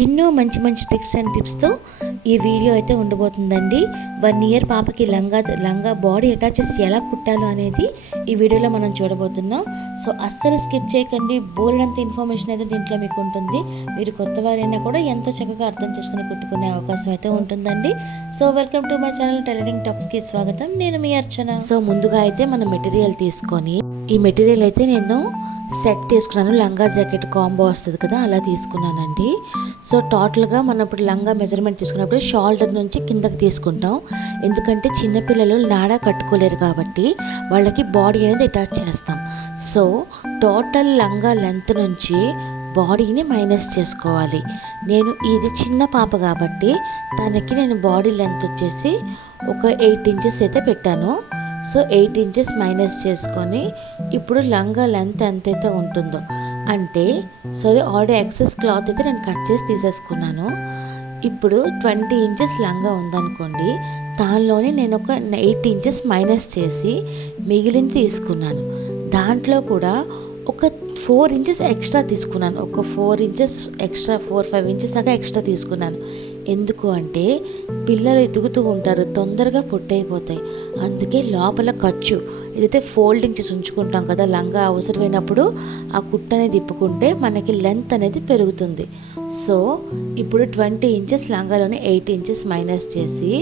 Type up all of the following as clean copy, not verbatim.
ఎన్నో మంచి మంచి ట్రిక్స్ అండ్ టిప్స్తో ఈ వీడియో అయితే ఉండబోతుందండి. 1 ఇయర్ పాపకి లంగా బాడీ అటాచెస్ ఎలా కుట్టాలో అనేది ఈ వీడియోలో మనం చూడబోతున్నాం. సో అస్సలు స్కిప్ చేయకండి. బోల్డంత ఇన్ఫర్మేషన్ అయితే దీంట్లో మీకు ఉంటుంది. మీరు కొత్త వారైనా కూడా ఎంతో చక్కగా అర్థం చేసుకుని కుట్టుకునే అవకాశం అయితే ఉంటుందండి. So welcome to my channel tailoring టాక్స్కి స్వాగతం. నేను మీ అర్చన. సో ముందుగా అయితే మనం మెటీరియల్ తీసుకొని, ఈ మెటీరియల్ అయితే నేను సెట్ తీసుకున్నాను. లంగా జాకెట్ కాంబో వస్తుంది కదా, అలా తీసుకున్నానండి. సో టోటల్గా మనం ఇప్పుడు లంగా మెజర్మెంట్ తీసుకున్నప్పుడు షోల్డర్ నుంచి కిందకి తీసుకుంటాం. ఎందుకంటే చిన్నపిల్లలు నాడా కట్టుకోలేరు కాబట్టి వాళ్ళకి బాడీ అనేది అటాచ్ చేస్తాం. సో టోటల్ లంగా లెంత్ నుంచి బాడీని మైనస్ చేసుకోవాలి. నేను ఇది చిన్న పాప కాబట్టి తనకి నేను బాడీ లెంత్ వచ్చేసి ఒక 8 ఇంచెస్ అయితే పెట్టాను. సో 8 ఇంచెస్ మైనస్ చేసుకొని ఇప్పుడు లంగా లెంత్ ఎంతైతే ఉంటుందో, అంటే ఆల్రెడీ ఎక్సెస్ క్లాత్ అయితే నేను కట్ చేసి తీసేసుకున్నాను. ఇప్పుడు 20 ఇంచెస్ లంగా ఉందనుకోండి, దానిలోనే నేను ఒక 8 ఇంచెస్ మైనస్ చేసి మిగిలింది తీసుకున్నాను. దాంట్లో కూడా ఒక 4 ఇంచెస్ ఎక్స్ట్రా తీసుకున్నాను. ఒక 4 ఇంచెస్ ఎక్స్ట్రా, 4-5 ఇంచెస్ దాకా ఎక్స్ట్రా తీసుకున్నాను. ఎందుకు అంటే పిల్లలు ఎదుగుతూ ఉంటారు, తొందరగా పొట్టయిపోతాయి. అందుకే లోపల ఖర్చు ఇదైతే ఫోల్డింగ్ చేసి ఉంచుకుంటాం కదా, లంగా అవసరమైనప్పుడు ఆ కుట్టు అనేది తిప్పుకుంటే మనకి లెంత్ అనేది పెరుగుతుంది. సో ఇప్పుడు 20 ఇంచెస్ లంగాలోనే 8 ఇంచెస్ మైనస్ చేసి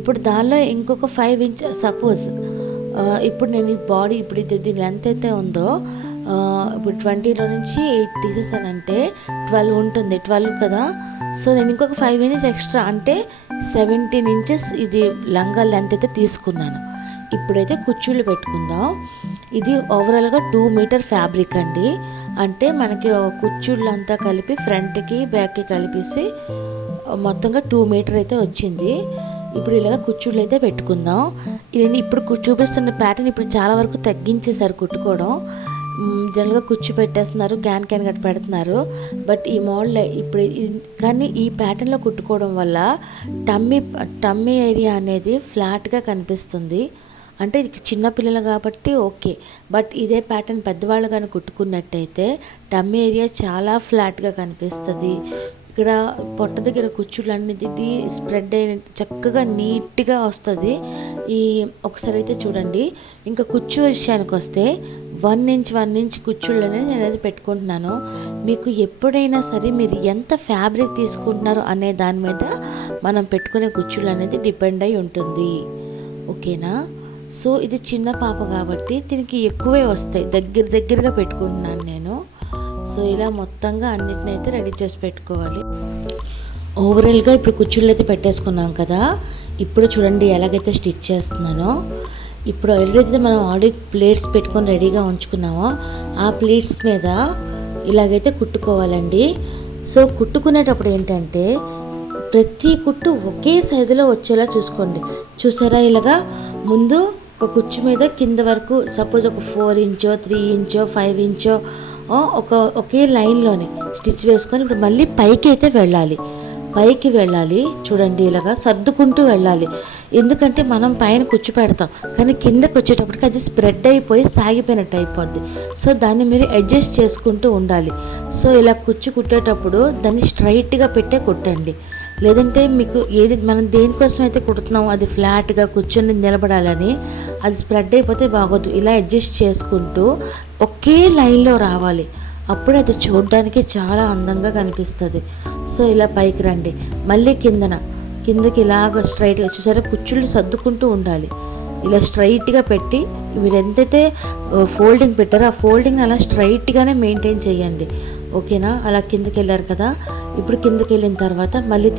ఇప్పుడు దానిలో ఇంకొక 5 ఇంచెస్ సపోజ్ ఇప్పుడు నేను ఈ బాడీ ఇప్పుడు ఇది లెంత్ అయితే ఉందో, ఇప్పుడు 20లో నుంచి 8 తీసేసానంటే 12 ఉంటుంది. 12 కదా. సో నేను ఇంకొక 5 ఇంచెస్ ఎక్స్ట్రా అంటే 17 ఇంచెస్ ఇది లంగా లెంత్ అయితే తీసుకున్నాను. ఇప్పుడైతే కుచ్చుళ్ళు పెట్టుకుందాం. ఇది ఓవరాల్గా 2 మీటర్ ఫ్యాబ్రిక్ అండి. అంటే మనకి కుచ్చుళ్ళు అంతా కలిపి ఫ్రంట్కి బ్యాక్కి కలిపేసి మొత్తంగా 2 మీటర్ అయితే వచ్చింది. ఇప్పుడు ఇలాగ కుచ్చుళ్ళు అయితే పెట్టుకుందాం. ఇది ఇప్పుడు చూపిస్తున్న ప్యాటర్న్ ఇప్పుడు చాలా వరకు తగ్గించేశారు కుట్టుకోవడం. జనరల్గా కుచ్చు పెట్టేస్తున్నారు, క్యాన్ గట్టి పెడుతున్నారు. బట్ ఈ మోడల్ ఇప్పుడు కానీ ఈ ప్యాటర్న్లో కుట్టుకోవడం వల్ల టమ్మీ ఏరియా అనేది ఫ్లాట్గా కనిపిస్తుంది. అంటే చిన్నపిల్లలు కాబట్టి ఓకే, బట్ ఇదే ప్యాటర్న్ పెద్దవాళ్ళు కానీ కుట్టుకున్నట్టయితే టమ్మీ ఏరియా చాలా ఫ్లాట్గా కనిపిస్తుంది. ఇక్కడ పొట్ట దగ్గర కుచ్చుళ్ళు అనేది స్ప్రెడ్ అయిన చక్కగా నీట్గా వస్తుంది. ఒకసారి అయితే చూడండి. ఇంకా కుచ్చు విషయానికి వస్తే 1 ఇంచ్ కుచ్చుళ్ళు అనేది నేను అనేది పెట్టుకుంటున్నాను. మీకు ఎప్పుడైనా సరే మీరు ఎంత ఫ్యాబ్రిక్ తీసుకుంటున్నారో అనే దాని మీద మనం పెట్టుకునే కుచ్చుళ్ళు అనేది డిపెండ్ అయి ఉంటుంది. ఓకేనా. సో ఇది చిన్న పాప కాబట్టి దీనికి ఎక్కువే వస్తాయి. దగ్గరగా పెట్టుకుంటున్నాను నేను. సో ఇలా మొత్తంగా అన్నిటిని అయితే రెడీ చేసి పెట్టుకోవాలి. ఓవరాల్గా ఇప్పుడు కుచ్చుళ్ళు అయితే పెట్టేసుకున్నాం కదా. ఇప్పుడు చూడండి ఎలాగైతే స్టిచ్ చేస్తున్నానో. ఇప్పుడు ఎలాగైతే మనం ఆల్రెడీ ప్లేట్స్ పెట్టుకొని రెడీగా ఉంచుకున్నామో ఆ ప్లేట్స్ మీద ఇలాగైతే కుట్టుకోవాలండి. సో కుట్టుకునేటప్పుడు ఏంటంటే ప్రతి కుట్టు ఒకే సైజులో వచ్చేలా చూసుకోండి. చూసారా, ఇలాగా ముందు ఒక కుచ్చు మీద కింద వరకు సపోజ్ ఒక 4 ఇంచో 3 ఇంచో 5 ఇంచో ఒకే లైన్లోనే స్టిచ్ వేసుకొని ఇప్పుడు మళ్ళీ పైకి అయితే వెళ్ళాలి. చూడండి, ఇలాగా సర్దుకుంటూ వెళ్ళాలి. ఎందుకంటే మనం పైన కుచ్చు పెడతాం కానీ కిందకి వచ్చేటప్పటికి అది స్ప్రెడ్ అయిపోయి సాగిపోయినట్టు అయిపోద్ది. సో దాన్ని మీరు అడ్జస్ట్ చేసుకుంటూ ఉండాలి. సో ఇలా కుచ్చు కుట్టేటప్పుడు దాన్ని స్ట్రైట్గా పెట్టే కుట్టండి. లేదంటే మీకు మనం దేనికోసం అయితే కుడుతున్నామో అది ఫ్లాట్గా కూర్చొని నిలబడాలని, అది స్ప్రెడ్ అయిపోతే బాగోదు. ఇలా అడ్జస్ట్ చేసుకుంటూ ఒకే లైన్లో రావాలి. అప్పుడు అది చూడడానికి చాలా అందంగా కనిపిస్తుంది. సో ఇలా పైకి రండి. మళ్ళీ కిందకి ఇలాగ స్ట్రైట్గా చూసారా, కుచ్చుళ్ళు సర్దుకుంటూ ఉండాలి. ఇలా స్ట్రైట్గా పెట్టి మీరు ఎంతైతే ఫోల్డింగ్ పెట్టారో ఆ ఫోల్డింగ్ అలా స్ట్రైట్గానే మెయింటైన్ చేయండి. ఓకేనా. అలా కిందకి వెళ్ళారు కదా. ఇప్పుడు కిందకి వెళ్ళిన తర్వాత మళ్ళీ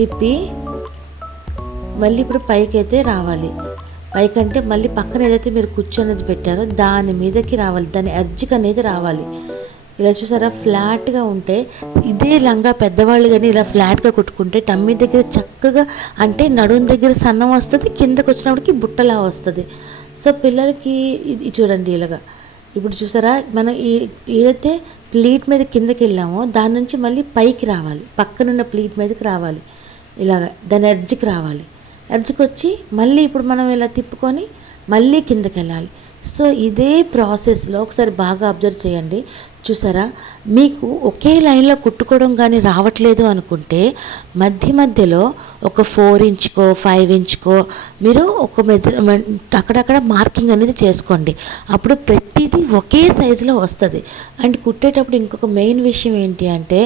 తిప్పి మళ్ళీ ఇప్పుడు పైకి అయితే రావాలి. పైకంటే మళ్ళీ పక్కన ఏదైతే మీరు కుచ్చు అనేది పెట్టారో దాని మీదకి రావాలి, దాని ఎడ్జ్కి అనేది రావాలి. ఇలా చూసారా, ఫ్లాట్గా ఉంటే ఇదే లంగా పెద్దవాళ్ళు కానీ ఇలా ఫ్లాట్గా కుట్టుకుంటే టమ్మీ దగ్గర చక్కగా, అంటే నడుము దగ్గర సన్నం వస్తుంది, కిందకి వచ్చినప్పటికి బుట్టలా వస్తుంది. సో పిల్లలకి ఇది చూడండి ఇలాగా. ఇప్పుడు చూసారా, మనం ఏదైతే ప్లీట్ మీద కిందకి వెళ్ళామో దాని నుంచి మళ్ళీ పైకి రావాలి, పక్కనున్న ప్లీట్ మీదకి రావాలి. ఇలాగ దాని ఎడ్జ్కి రావాలి. ఎడ్జ్కి వచ్చి మళ్ళీ ఇప్పుడు మనం ఇలా తిప్పుకొని మళ్ళీ కిందకి వెళ్ళాలి. సో ఇదే ప్రాసెస్లో ఒకసారి బాగా అబ్జర్వ్ చేయండి. చూసారా, మీకు ఒకే లైన్లో కుట్టుకోవడం కానీ రావట్లేదు అనుకుంటే మధ్యలో ఒక 4 ఇంచుకో 5 ఇంచుకో మీరు ఒక మెజర్మెంట్ అక్కడక్కడ మార్కింగ్ అనేది చేసుకోండి. అప్పుడు ప్రతిదీ ఒకే సైజులో వస్తుంది. అండ్ కుట్టేటప్పుడు ఇంకొక మెయిన్ విషయం ఏంటి అంటే,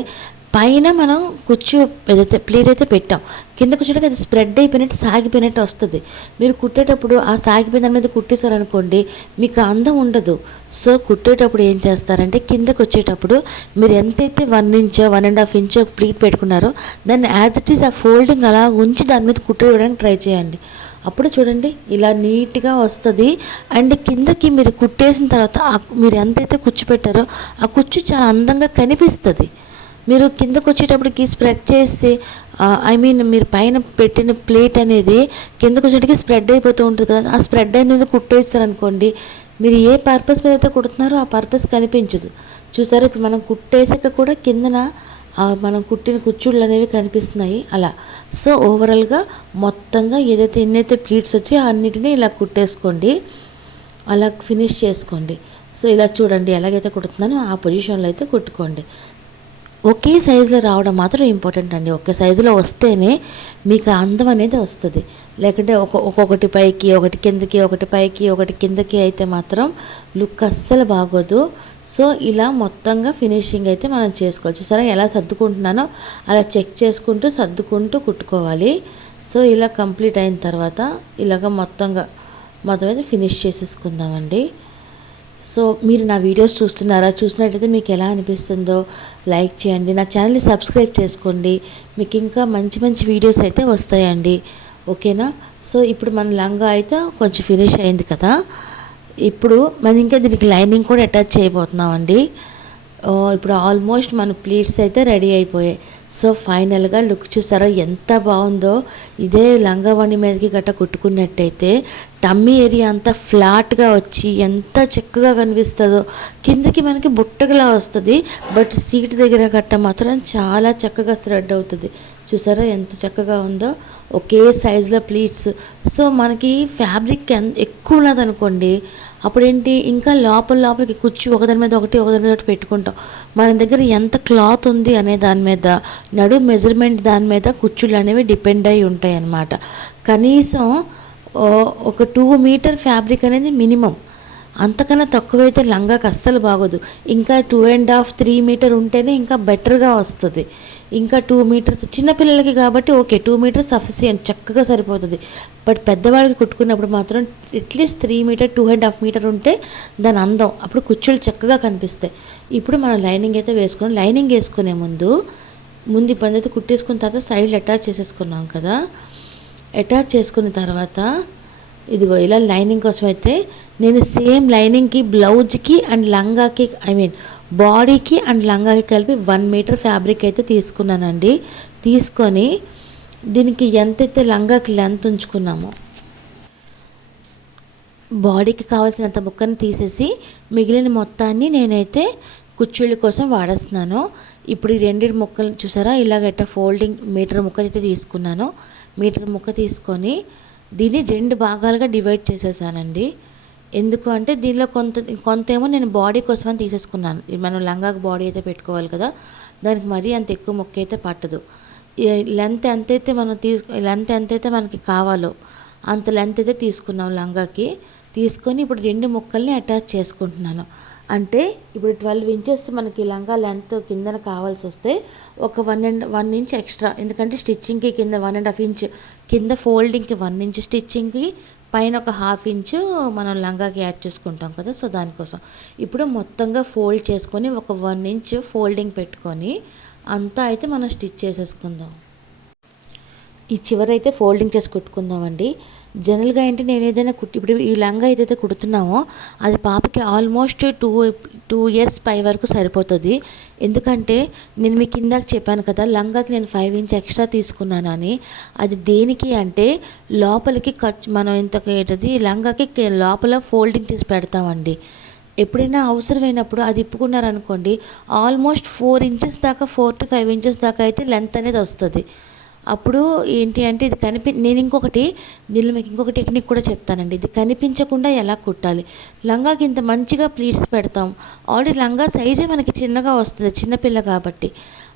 పైన మనం కుచ్చు ఏదైతే ప్లేట్ అయితే పెట్టాం, కింద కూర్చోడానికి అది స్ప్రెడ్ అయిపోయినట్టు సాగిపోయినట్టు వస్తుంది. మీరు కుట్టేటప్పుడు ఆ సాగిపోయిన దాని మీద కుట్టేశారనుకోండి, మీకు అందం ఉండదు. సో కుట్టేటప్పుడు ఏం చేస్తారంటే, కిందకు వచ్చేటప్పుడు మీరు ఎంతైతే 1 ఇంచో 1.5 ఇంచో ప్లీట్ పెట్టుకున్నారో దాన్ని యాజ్ ఇట్ ఈస్ ఆ ఫోల్డింగ్ అలా ఉంచి దాని మీద కుట్టేయడానికి ట్రై చేయండి. అప్పుడు చూడండి ఇలా నీట్గా వస్తుంది. అండ్ కిందకి మీరు కుట్టేసిన తర్వాత మీరు ఎంతైతే కుచ్చు పెట్టారో ఆ కుచ్చు చాలా అందంగా కనిపిస్తుంది. మీరు కిందకు వచ్చేటప్పటికి స్ప్రెడ్ చేసి మీరు పైన పెట్టిన ప్లేట్ అనేది కిందకు వచ్చేటికి స్ప్రెడ్ అయిపోతూ ఉంటుంది కదా, ఆ స్ప్రెడ్ అనేది కుట్టేస్తారనుకోండి, మీరు ఏ పర్పస్ మీద అయితే కుడుతున్నారో ఆ పర్పస్ కనిపించదు. చూసారా, ఇప్పుడు మనం కుట్టేసాక కూడా కిందన మనం కుట్టిన కుచ్చుళ్ళు అనేవి కనిపిస్తున్నాయి అలా. సో ఓవరాల్గా మొత్తంగా ఏదైతే ఎన్నైతే ప్లీట్స్ వచ్చాయో అన్నిటినీ ఇలా కుట్టేసుకోండి, అలా ఫినిష్ చేసుకోండి. సో ఇలా చూడండి, ఎలాగైతే కుడుతున్నానో ఆ పొజిషన్లో అయితే కుట్టుకోండి. ఒకే సైజులో రావడం మాత్రం ఇంపార్టెంట్ అండి. ఒకే సైజులో వస్తేనే మీకు అందం అనేది వస్తుంది. లేకుంటే ఒక్కొక్కటి పైకి ఒకటి కిందకి ఒకటి పైకి ఒకటి కిందకి అయితే మాత్రం లుక్ అస్సలు బాగోదు. సో ఇలా మొత్తంగా ఫినిషింగ్ అయితే మనం చేసుకోవచ్చు. సరే, ఎలా సర్దుకుంటున్నానో అలా చెక్ చేసుకుంటూ సర్దుకుంటూ కుట్టుకోవాలి. సో ఇలా కంప్లీట్ అయిన తర్వాత ఇలాగ మొత్తం అయితే ఫినిష్ చేసేసుకుందామండి. సో మీరు నా వీడియోస్ చూసినట్టయితే మీకు ఎలా అనిపిస్తుందో లైక్ చేయండి, నా ఛానల్ని సబ్స్క్రైబ్ చేసుకోండి. మీకు ఇంకా మంచి మంచి వీడియోస్ అయితే వస్తాయండి. ఓకేనా? సో ఇప్పుడు మన లంగా అయితే కొంచెం ఫినిష్ అయింది కదా, ఇప్పుడు మనం ఇంకా దీనికి లైనింగ్ కూడా అటాచ్ చేయబోతున్నామండి. ఇప్పుడు ఆల్మోస్ట్ మన ప్లీట్స్ అయితే రెడీ అయిపోయాయి. సో ఫైనల్గా లుక్ చూసారా ఎంత బాగుందో. ఇదే లంగావణి మీదకి గట్ట కుట్టుకున్నట్టయితే టమ్మీ ఏరియా అంతా ఫ్లాట్గా వచ్చి ఎంత చక్కగా కనిపిస్తుందో. కిందకి మనకి బుట్టగలా వస్తుంది, బట్ సీట్ దగ్గర గట్ట మాత్రం చాలా చక్కగా థ్రెడ్ అవుతుంది. చూసారా ఎంత చక్కగా ఉందో, ఒకే సైజులో ప్లీట్స్. సో మనకి ఫ్యాబ్రిక్ ఎక్కువ ఉన్నదనుకోండి, అప్పుడేంటి ఇంకా లోపలికి కుచ్చు ఒకదాని మీద ఒకటి పెట్టుకుంటాం. మన దగ్గర ఎంత క్లాత్ ఉంది అనే దాని మీద, నడు మెజర్మెంట్ దాని మీద కుచ్చులు అనేవి డిపెండ్ అయి ఉంటాయి అన్నమాట. కనీసం ఒక 2 మీటర్ ఫ్యాబ్రిక్ అనేది మినిమం. అంతకన్నా తక్కువైతే లంగాకి అస్సలు బాగోదు. ఇంకా 2.5 3 మీటర్ ఉంటేనే ఇంకా బెటర్గా వస్తుంది. ఇంకా 2 మీటర్స్ చిన్నపిల్లలకి కాబట్టి ఓకే, 2 మీటర్స్ సఫిషియంట్, చక్కగా సరిపోతుంది. బట్ పెద్దవాళ్ళకి కుట్టుకున్నప్పుడు మాత్రం అట్లీస్ట్ 3 మీటర్ 2.5 మీటర్ ఉంటే దాని అందం, అప్పుడు కుచ్చులు చక్కగా కనిపిస్తాయి. ఇప్పుడు మనం లైనింగ్ అయితే వేసుకున్నాం. లైనింగ్ వేసుకునే ముందు ఇబ్బంది అయితే కుట్టేసుకున్న తర్వాత సైడ్లు అటాచ్ చేసేసుకున్నాం కదా. అటాచ్ చేసుకున్న తర్వాత ఇదిగో ఇలా లైనింగ్ కోసం అయితే నేను సేమ్ లైనింగ్కి బ్లౌజ్కి అండ్ లంగాకి బాడీకి అండ్ లంగాకి కలిపి 1 మీటర్ ఫ్యాబ్రిక్ అయితే తీసుకున్నానండి. తీసుకొని దీనికి ఎంతైతే లంగాకి లెంత్ ఉంచుకున్నామో బాడీకి కావాల్సినంత ముక్కని తీసేసి మిగిలిన మొత్తాన్ని నేనైతే కుచ్చుళ్ళ కోసం వాడేస్తున్నాను. ఇప్పుడు ఈ 2 ముక్కలు చూసారా, ఇలాగ ఫోల్డింగ్ మీటర్ ముక్క అయితే తీసుకున్నాను. మీటర్ ముక్క తీసుకొని దీన్ని 2 భాగాలుగా డివైడ్ చేసేసానండి. ఎందుకు అంటే దీనిలో కొంతేమో నేను బాడీ కోసం అని తీసేసుకున్నాను. మనం లంగాకు బాడీ అయితే పెట్టుకోవాలి కదా, దానికి మరీ అంత ఎక్కువ ముక్క అయితే పట్టదు. లెంత్ ఎంతైతే మనకి కావాలో అంత లెంత్ అయితే తీసుకున్నాం లంగాకి. తీసుకొని ఇప్పుడు 2 ముక్కల్ని అటాచ్ చేసుకుంటున్నాను. అంటే ఇప్పుడు 12 ఇంచెస్ మనకి లంగా లెంత్ కిందన కావాల్సి వస్తే ఒక 1 ఇంచ్ ఎక్స్ట్రా, ఎందుకంటే స్టిచ్చింగ్కి కింద 1.5 ఇంచ్, కింద ఫోల్డింగ్కి 1 ఇంచ్, స్టిచ్చింగ్కి పైన ఒక 1/2 ఇంచు మనం లంగాకి యాడ్ చేసుకుంటాం కదా. సో దానికోసం ఇప్పుడు మొత్తంగా ఫోల్డ్ చేసుకొని ఒక 1 ఇంచ్ ఫోల్డింగ్ పెట్టుకొని అంతా అయితే మనం స్టిచ్ చేసేసుకుందాం. ఈ చివరైతే ఫోల్డింగ్ చేసి కుట్టుకుందామండి. జనరల్గా ఏంటి, నేను ఏదైనా ఇప్పుడు ఈ లంగా ఏదైతే కుడుతున్నామో అది పాపకి ఆల్మోస్ట్ 2 ఇయర్స్ పై వరకు సరిపోతుంది. ఎందుకంటే నేను మీకు ఇందాక చెప్పాను కదా, లంగాకి నేను 5 ఇంచ్ ఎక్స్ట్రా తీసుకున్నాను అని. అది దేనికి అంటే లోపలికి మనం ఏంటది లంగాకి లోపల ఫోల్డింగ్ చేసి పెడతామండి. ఎప్పుడైనా అవసరమైనప్పుడు అది ఇప్పుకున్నారనుకోండి, ఆల్మోస్ట్ 4 ఇంచెస్ దాకా 4 to 5 ఇంచెస్ దాకా అయితే లెంత్ అనేది వస్తుంది. అప్పుడు ఏంటి అంటే ఇది నేను దీనిలో మీకు ఇంకొక టెక్నిక్ కూడా చెప్తానండి. ఇది కనిపించకుండా ఎలా కుట్టాలి. లంగాకి ఇంత మంచిగా ప్లీట్స్ పెడతాం, ఆల్రెడీ లంగా సైజే మనకి చిన్నగా వస్తుంది, చిన్నపిల్ల కాబట్టి.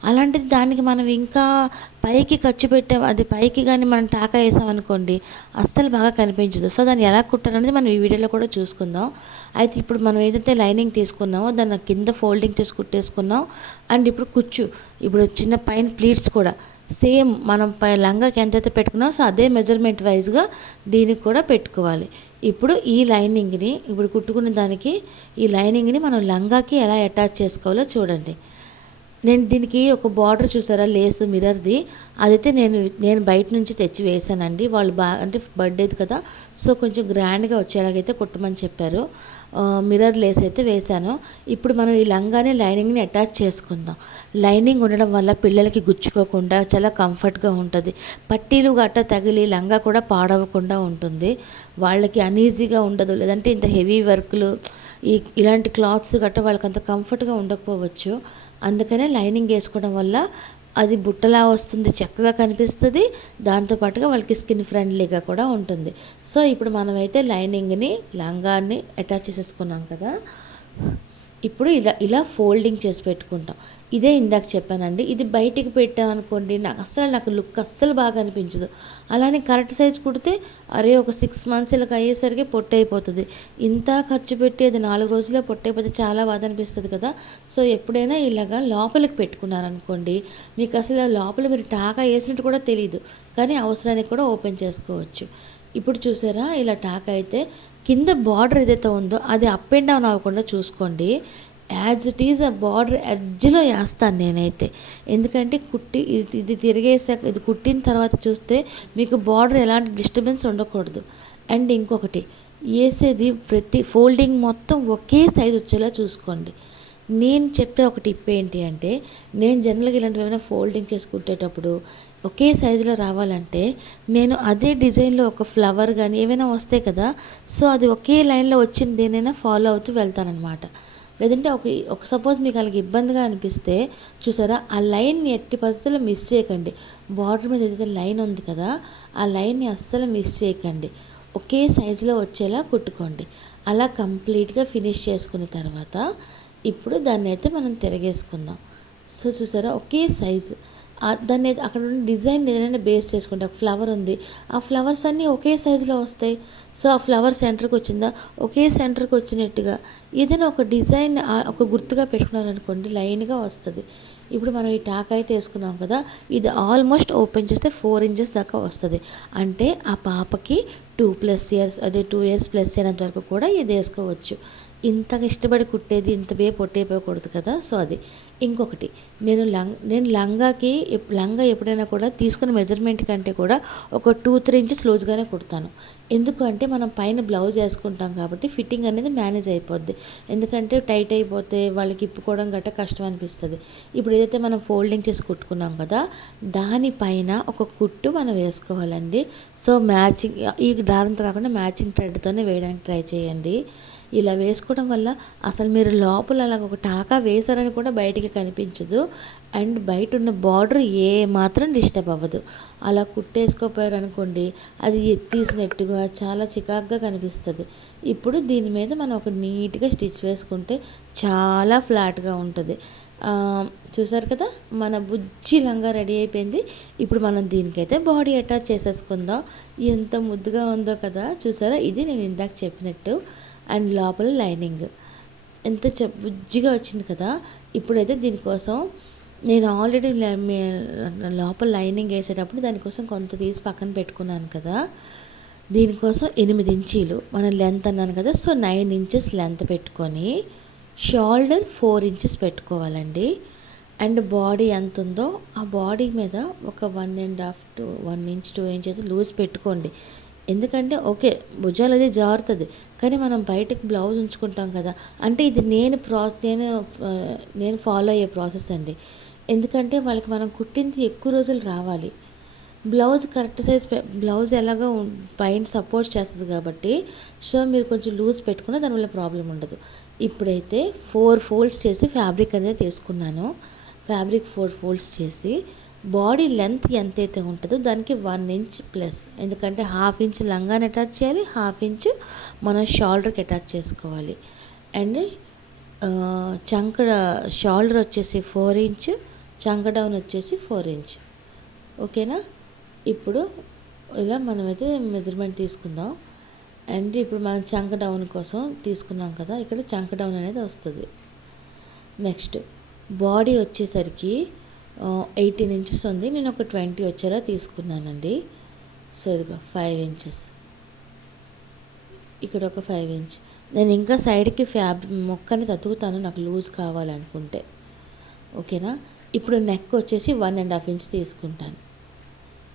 అలాంటిది దానికి మనం ఇంకా పైకి ఖర్చు పెట్టాం, అది పైకి కానీ మనం టాకా వేసామనుకోండి అస్సలు బాగా కనిపించదు. సో దాన్ని ఎలా కుట్టాలనేది మనం ఈ వీడియోలో కూడా చూసుకుందాం. అయితే ఇప్పుడు మనం ఏదైతే లైనింగ్ తీసుకున్నామో దాన్ని కింద ఫోల్డింగ్ చేసి కుట్టేసుకున్నాం. అండ్ ఇప్పుడు చిన్న పైన ప్లీట్స్ కూడా సేమ్ మనం లంగాకి ఎంతైతే పెట్టుకున్నామో సో అదే మెజర్మెంట్ వైజ్గా దీనికి కూడా పెట్టుకోవాలి. ఇప్పుడు ఈ లైనింగ్ని కుట్టుకున్న దానికి ఈ లైనింగ్ని మనం లంగాకి ఎలా అటాచ్ చేసుకోవాలో చూడండి. నేను దీనికి ఒక బార్డర్ చూసారా, లేస్ మిర్రర్ది, అదైతే నేను బయట నుంచి తెచ్చి వేసానండి. వాళ్ళు అంటే బర్త్డేది కదా, సో కొంచెం గ్రాండ్గా వచ్చేలాగైతే కుట్టమని చెప్పారు. మిర్రర్ లేస్ అయితే వేశాను. ఇప్పుడు మనం ఈ లంగాని లైనింగ్ని అటాచ్ చేసుకుందాం. లైనింగ్ ఉండడం వల్ల పిల్లలకి గుచ్చుకోకుండా చాలా కంఫర్ట్గా ఉంటుంది. పట్టీలు గట్ట తగిలి లంగా కూడా పాడవకుండా ఉంటుంది. వాళ్ళకి అనీజీగా ఉండదు, లేదంటే ఇంత హెవీ వర్క్లు ఇలాంటి క్లాత్స్ గట్ట వాళ్ళకి అంత కంఫర్ట్గా ఉండకపోవచ్చు. అందుకనే లైనింగ్ వేసుకోవడం వల్ల అది బుట్టలా వస్తుంది, చక్కగా కనిపిస్తుంది, దాంతోపాటుగా వాళ్ళకి స్కిన్ ఫ్రెండ్లీగా కూడా ఉంటుంది. సో ఇప్పుడు మనమైతే లైనింగ్ని లంగాన్ని అటాచ్ చేసేసుకున్నాం కదా, ఇప్పుడు ఇలా ఫోల్డింగ్ చేసి పెట్టుకుంటాం. ఇదే ఇందాక చెప్పానండి. ఇది బయటికి పెట్టామనుకోండి నాకు లుక్ అస్సలు బాగా అనిపించదు. అలానే కరెక్ట్ సైజ్ కుడితే ఒక 6 months ఇలా అయ్యేసరికి పొట్టు అయిపోతుంది. ఇంత ఖర్చు పెట్టి అది 4 రోజుల్లో పొట్టు అయిపోతే చాలా బాధ అనిపిస్తుంది కదా. సో ఎప్పుడైనా ఇలాగా లోపలికి పెట్టుకున్నారనుకోండి మీకు అసలు లోపల మీరు టాకా వేసినట్టు కూడా తెలియదు, కానీ అవసరానికి కూడా ఓపెన్ చేసుకోవచ్చు. ఇప్పుడు చూసారా, ఇలా టాకా అయితే కింద బార్డర్ ఏదైతే ఉందో అది అప్ అండ్ డౌన్ అవ్వకుండా చూసుకోండి. యాజ్ ఇట్ ఈజ్ ఆ బార్డర్ ఎడ్జ్లో వేస్తాను నేనైతే. ఎందుకంటే ఇది తిరిగేసాక ఇది కుట్టిన తర్వాత చూస్తే మీకు బార్డర్ ఎలాంటి డిస్టర్బెన్స్ ఉండకూడదు. అండ్ ఇంకొకటి, వేసేది ప్రతి ఫోల్డింగ్ మొత్తం ఒకే సైజు వచ్చేలా చూసుకోండి. నేను చెప్పే ఒక టిప్ ఏంటి అంటే, నేను జనరల్గా ఇలాంటివి ఏమైనా ఫోల్డింగ్ చేసి కుట్టేటప్పుడు ఒకే సైజులో రావాలంటే నేను అదే డిజైన్లో ఒక ఫ్లవర్ కానీ ఏమైనా వస్తాయి కదా, సో అది ఒకే లైన్లో వచ్చింది దేనైనా ఫాలో అవుతూ వెళ్తానన్నమాట. లేదంటే ఒక సపోజ్ మీకు అలాగే ఇబ్బందిగా అనిపిస్తే చూసారా, ఆ లైన్ని ఎట్టి పరిస్థితుల్లో మిస్ చేయకండి. బార్డర్ మీద ఏదైతే లైన్ ఉంది కదా, ఆ లైన్ని అస్సలు మిస్ చేయకండి. ఒకే సైజులో వచ్చేలా కుట్టుకోండి. అలా కంప్లీట్గా ఫినిష్ చేసుకున్న తర్వాత ఇప్పుడు దాన్ని అయితే మనం తిరగేసుకుందాం. సో చూసారా, ఒకే సైజు దాన్ని అక్కడ ఉన్న డిజైన్ ఏదైనా బేస్ చేసుకుంటే ఒక ఫ్లవర్ ఉంది, ఆ ఫ్లవర్స్ అన్నీ ఒకే సైజులో వస్తాయి. సో ఆ ఫ్లవర్ సెంటర్కి వచ్చిందా, ఒకే సెంటర్కి వచ్చినట్టుగా ఏదైనా ఒక డిజైన్ ఒక గుర్తుగా పెట్టుకున్నారనుకోండి లైన్గా వస్తుంది. ఇప్పుడు మనం ఈ టాక్ అయితే వేసుకున్నాం కదా, ఇది ఆల్మోస్ట్ ఓపెన్ చేస్తే 4 inches దాకా వస్తుంది. అంటే ఆ పాపకి 2+ years, అదే 2 years ప్లస్ అయినంత వరకు కూడా ఇది వేసుకోవచ్చు. ఇంతగా ఇష్టపడి కుట్టేది ఇంత పొట్టైపోకూడదు కదా. సో అది ఇంకొకటి, నేను లంగా ఎప్పుడైనా కూడా తీసుకున్న మెజర్మెంట్ కంటే కూడా ఒక 2-3 inches లూజ్గానే కుడతాను. ఎందుకు అంటే మనం పైన బ్లౌజ్ వేసుకుంటాం కాబట్టి ఫిట్టింగ్ అనేది మేనేజ్ అయిపోద్ది. ఎందుకంటే టైట్ అయిపోతే వాళ్ళకి ఇప్పుకోవడం గట్రా కష్టం అనిపిస్తుంది. ఇప్పుడు ఏదైతే మనం ఫోల్డింగ్ చేసి కుట్టుకున్నాం కదా, దానిపైన ఒక కుట్టు మనం వేసుకోవాలండి. సో మ్యాచింగ్ ఈ దారంతో కాకుండా మ్యాచింగ్ థ్రెడ్తోనే వేయడానికి ట్రై చేయండి. ఇలా వేసుకోవడం వల్ల అసలు మీరు లోపల అలాగ ఒక టాకా వేశారని కూడా బయటికి కనిపించదు. అండ్ బయట ఉన్న బార్డర్ ఏ మాత్రం డిస్టర్బ్ అవ్వదు. అలా కుట్టేసుకోపోయారు అనుకోండి, అది ఎత్తేసినట్టుగా చాలా చికాకుగా కనిపిస్తుంది. ఇప్పుడు దీని మీద మనం ఒక నీట్గా స్టిచ్ వేసుకుంటే చాలా ఫ్లాట్గా ఉంటుంది. చూసారు కదా, మన బుజ్జి లంగా రెడీ అయిపోయింది. ఇప్పుడు మనం దీనికైతే బాడీ అటాచ్ చేసేసుకుందాం. ఎంత ముద్దుగా ఉందో కదా, చూసారా, ఇది నేను ఇందాక చెప్పినట్టు. అండ్ లోపల లైనింగ్ ఎంత బుజ్జిగా వచ్చింది కదా. ఇప్పుడైతే దీనికోసం నేను ఆల్రెడీ లోపల లైనింగ్ వేసేటప్పుడు దానికోసం కొంత తీసి పక్కన పెట్టుకున్నాను కదా. దీనికోసం 8 inches మన లెంత్ అన్నాను కదా, సో 9 inches లెంత్ పెట్టుకొని షోల్డర్ 4 inches పెట్టుకోవాలండి. అండ్ బాడీ ఎంత ఉందో ఆ బాడీ మీద ఒక 1.5 to 1 inch 2 inches లూజ్ పెట్టుకోండి. ఎందుకంటే ఓకే భుజాలు అది జారుతుంది, కానీ మనం బయటకు బ్లౌజ్ ఉంచుకుంటాం కదా. అంటే ఇది నేను ఫాలో అయ్యే ప్రాసెస్ అండి. ఎందుకంటే వాళ్ళకి మనం కుట్టింది ఎక్కువ రోజులు రావాలి. బ్లౌజ్ కరెక్ట్ సైజ్ బ్లౌజ్ ఎలాగో పైన సపోర్ట్ చేస్తుంది కాబట్టి, సో మీరు కొంచెం లూజ్ పెట్టుకున్న దానివల్ల ప్రాబ్లం ఉండదు. ఇప్పుడైతే 4 folds చేసి ఫ్యాబ్రిక్ అనేది తీసుకున్నాను. ఫ్యాబ్రిక్ 4 folds చేసి బాడీ లెంత్ ఎంతైతే ఉంటుందో దానికి 1 ఇంచ్ ప్లస్, ఎందుకంటే 1/2 ఇంచ్ లంగాని అటాచ్ చేయాలి, 1/2 ఇంచ్ మనం షోల్డర్కి అటాచ్ చేసుకోవాలి. అండ్ చంక షోల్డర్ వచ్చేసి 4 ఇంచ్, చంక డౌన్ వచ్చేసి 4 ఇంచ్. ఓకేనా? ఇప్పుడు ఇలా మనమైతే మెజర్మెంట్ తీసుకుందాం. అండ్ ఇప్పుడు మనం చంక డౌన్ కోసం తీసుకున్నాం కదా, ఇక్కడ చంక డౌన్ అనేది వస్తుంది. నెక్స్ట్ బాడీ వచ్చేసరికి 18 ఇంచెస్ ఉంది, నేను ఒక 20 వచ్చేలా తీసుకున్నానండి. సో ఇదిగో 5 ఇంచెస్, ఇక్కడ ఒక 5 ఇంచ్. నేను ఇంకా సైడ్కి మొక్కని తతుకుతాను నాకు లూజ్ కావాలనుకుంటే. ఓకేనా? ఇప్పుడు నెక్ వచ్చేసి 1.5 ఇంచ్ తీసుకుంటాను.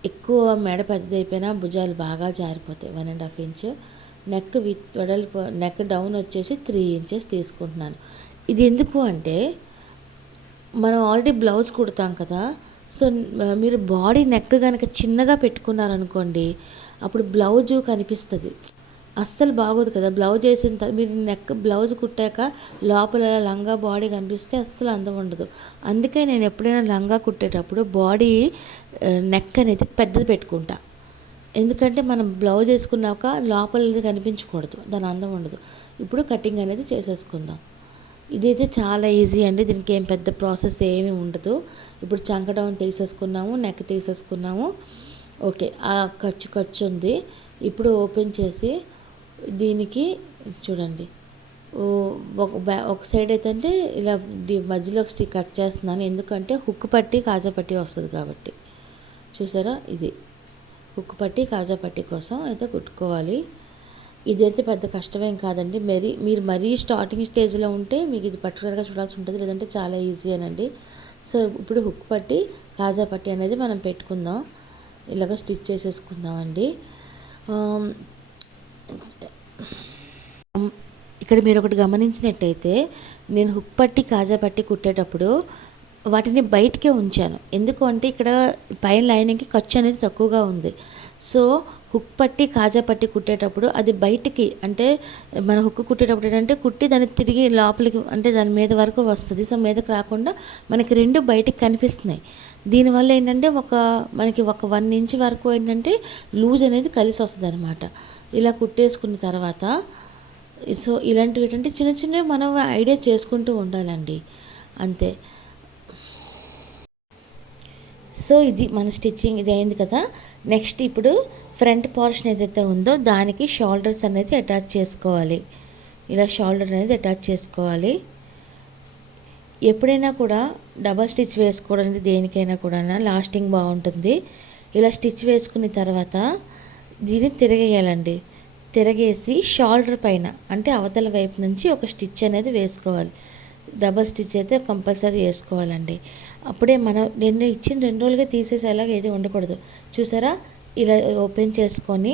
ఎక్కువ మెడ పెద్దదైపోయినా భుజాలు బాగా జారిపోతాయి. 1.5 ఇంచ్. నెక్ వెడల్పు, నెక్ డౌన్ వచ్చేసి 3 ఇంచెస్ తీసుకుంటున్నాను. ఇది ఎందుకు అంటే మనం ఆల్రెడీ బ్లౌజ్ కుడతాం కదా, సో మీరు బాడీ నెక్ కనుక చిన్నగా పెట్టుకున్నారనుకోండి, అప్పుడు బ్లౌజు కనిపిస్తుంది, అస్సలు బాగోదు కదా. బ్లౌజ్ వేసిన మీరు నెక్ బ్లౌజ్ కుట్టాక లోపల లంగా బాడీ కనిపిస్తే అస్సలు అందం ఉండదు. అందుకే నేను ఎప్పుడైనా లంగా కుట్టేటప్పుడు బాడీ నెక్ అనేది పెద్దది పెట్టుకుంటా. ఎందుకంటే మనం బ్లౌజ్ వేసుకున్నాక లోపలది కనిపించకూడదు, దాని అందం ఉండదు. ఇప్పుడు కటింగ్ అనేది చేసేసుకుందాం. ఇదైతే చాలా ఈజీ అండి, దీనికి ఏం పెద్ద ప్రాసెస్ ఏమీ ఉండదు. ఇప్పుడు చంక డౌన్ తీసేసుకున్నాము, నెక్ తీసేసుకున్నాము. ఓకే, ఆ ఖర్చు ఉంది. ఇప్పుడు ఓపెన్ చేసి దీనికి చూడండి, ఒక సైడ్ అయితే ఇలా మధ్యలో స్టిక్ కట్ చేస్తున్నాను, ఎందుకంటే హుక్ పట్టి కాజా పట్టి వస్తుంది కాబట్టి. చూసారా, ఇది హుక్ పట్టి కాజా పట్టి కోసం అయితే కుట్టుకోవాలి. ఇదైతే పెద్ద కష్టమేం కాదండి. మీరు మరీ స్టార్టింగ్ స్టేజ్లో ఉంటే మీకు ఇది పర్టికులర్గా చూడాల్సి ఉంటుంది, లేదంటే చాలా ఈజీ అనండి. సో ఇప్పుడు హుక్ పట్టి కాజా పట్టి అనేది మనం పెట్టుకుందాం, ఇలాగ స్టిచ్ చేసేసుకుందామండి. ఇక్కడ మీరు ఒకటి గమనించినట్టయితే నేను హుక్ పట్టి కాజా పట్టి కుట్టేటప్పుడు వాటిని బయటికే ఉంచాను, ఎందుకు అంటే ఇక్కడ పైన లైనింగ్కి ఖర్చు అనేది తక్కువగా ఉంది. సో హుక్ పట్టి కాజా పట్టి కుట్టేటప్పుడు అది బయటికి, అంటే మన హుక్ కుట్టేటప్పుడు ఏంటంటే కుట్టి దాన్ని తిరిగి లోపలికి, అంటే దాని మీద వరకు వస్తుంది. సో మీదకి రాకుండా మనకి రెండు బయటికి కనిపిస్తున్నాయి. దీనివల్ల ఏంటంటే మనకి ఒక 1 ఇంచ్ వరకు ఏంటంటే లూజ్ అనేది కలిసి వస్తుంది అనమాట. ఇలా కుట్టేసుకున్న తర్వాత సో ఇలాంటివి ఏంటంటే చిన్న చిన్నవి మనం ఐడియా చేసుకుంటూ ఉండాలండి, అంతే. సో ఇది మన స్టిచ్చింగ్ ఇది అయింది కదా. నెక్స్ట్ ఇప్పుడు ఫ్రంట్ పోర్షన్ ఏదైతే ఉందో దానికి షోల్డర్స్ అనేది అటాచ్ చేసుకోవాలి. ఇలా షోల్డర్ అనేది అటాచ్ చేసుకోవాలి. ఎప్పుడైనా కూడా డబల్ స్టిచ్ వేసుకోవడం దేనికైనా కూడా లాస్టింగ్ బాగుంటుంది. ఇలా స్టిచ్ వేసుకున్న తర్వాత దీన్ని తిరగేయాలండి. తిరగేసి షోల్డర్ పైన, అంటే అవతల వైపు నుంచి ఒక స్టిచ్ అనేది వేసుకోవాలి. డబల్ స్టిచ్ అయితే కంపల్సరీ వేసుకోవాలండి. అప్పుడే నేను ఇచ్చిన 2 రోజులుగా తీసేసేలాగా ఏది ఉండకూడదు. చూసారా, ఇలా ఓపెన్ చేసుకొని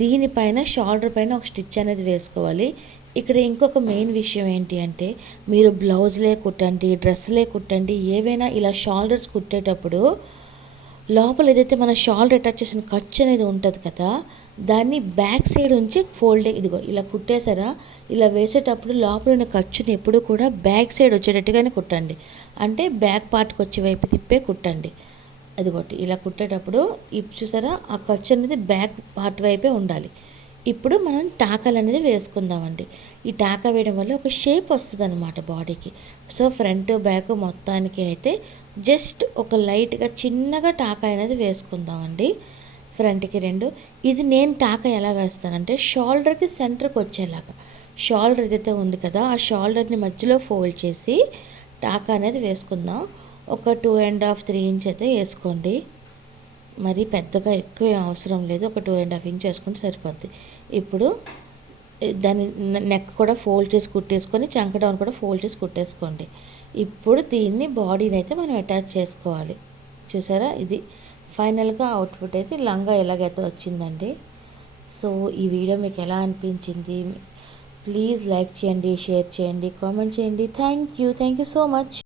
దీనిపైన షోల్డర్ పైన ఒక స్టిచ్ అనేది వేసుకోవాలి. ఇక్కడ ఇంకొక మెయిన్ విషయం ఏంటి అంటే, మీరు బ్లౌజ్లే కుట్టండి, డ్రెస్లే కుట్టండి, ఏవైనా ఇలా షోల్డర్స్ కుట్టేటప్పుడు లోపల ఏదైతే మన షోల్డర్ అటాచ్ చేసిన ఖర్చు అనేది ఉంటుంది కదా, దాన్ని బ్యాక్ సైడ్ ఉంచి ఇదిగో ఇలా కుట్టేసారా, ఇలా వేసేటప్పుడు లోపల ఉన్న ఖర్చుని ఎప్పుడు కూడా బ్యాక్ సైడ్ వచ్చేటట్టుగానే కుట్టండి. అంటే బ్యాక్ పార్ట్కి వచ్చే వైపు తిప్పే కుట్టండి. అదిగోటి ఇలా కుట్టేటప్పుడు చూసారా, ఆ ఖర్చు అనేది బ్యాక్ పార్ట్ వైపే ఉండాలి. ఇప్పుడు మనం టాకాలు అనేది వేసుకుందామండి. ఈ టాకా వేయడం వల్ల ఒక షేప్ వస్తుంది అనమాట బాడీకి. సో ఫ్రంట్ బ్యాక్ మొత్తానికి అయితే జస్ట్ ఒక లైట్గా చిన్నగా టాకా అనేది వేసుకుందామండి. ఫ్రంట్కి 2. ఇది నేను టాకా ఎలా వేస్తానంటే షోల్డర్కి సెంటర్కి వచ్చేలాగా, షోల్డర్ ఏదైతే ఉంది కదా ఆ షోల్డర్ని మధ్యలో ఫోల్డ్ చేసి టాకా అనేది వేసుకుందాం. ఒక 2.5 3 ఇంచ్ అయితే వేసుకోండి, మరి పెద్దగా ఎక్కువ అవసరం లేదు. ఒక 2.5 ఇంచ్ వేసుకుంటే సరిపోద్ది. ఇప్పుడు దాన్ని నెక్ కూడా ఫోల్డ్ చేసి కుట్టేసుకొని చంక డౌన్ కూడా ఫోల్డ్ చేసి కుట్టేసుకోండి. ఇప్పుడు దీన్ని బాడీని అయితే మనం అటాచ్ చేసుకోవాలి. చూసారా, ఇది ఫైనల్గా అవుట్పుట్ అయితే లంగా ఎలాగైతే వచ్చిందండి. సో ఈ వీడియో మీకు ఎలా అనిపించింది? ప్లీజ్ లైక్ చేయండి, షేర్ చేయండి, కామెంట్ చేయండి. Thank you so much.